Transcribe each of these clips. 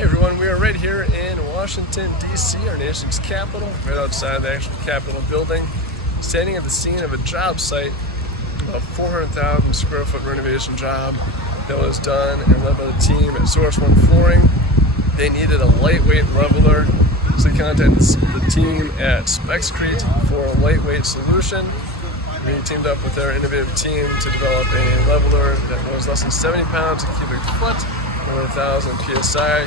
Hey everyone, we are right here in Washington, D.C., our nation's capital, right outside the actual Capitol building, standing at the scene of a job site, a 400,000 square foot renovation job that was done and led by the team at Source One Flooring. They needed a lightweight leveler, so they contacted the team at SpexCrete for a lightweight solution. We teamed up with their innovative team to develop a leveler that weighs less than 70 pounds a cubic foot, over 1,000 PSI,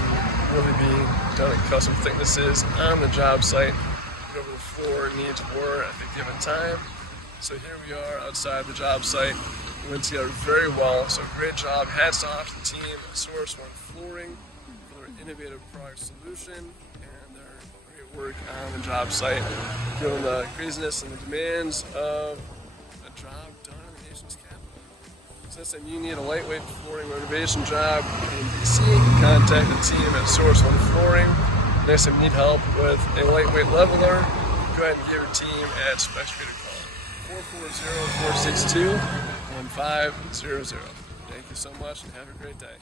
really being done at custom thicknesses on the job site, whatever the floor needs were at the given time. So here we are outside the job site. We went together very well, so great job. Hats off to the team at Source One Flooring for their innovative product solution and their great work on the job site, given the craziness and the demands of a job done in the nation's capital. So next time you need a lightweight flooring renovation job in DC, contact the team at Source One Flooring. Next time you need help with a lightweight leveler, go ahead and give your team at SpexCrete a call. 440-462-1500. Thank you so much and have a great day.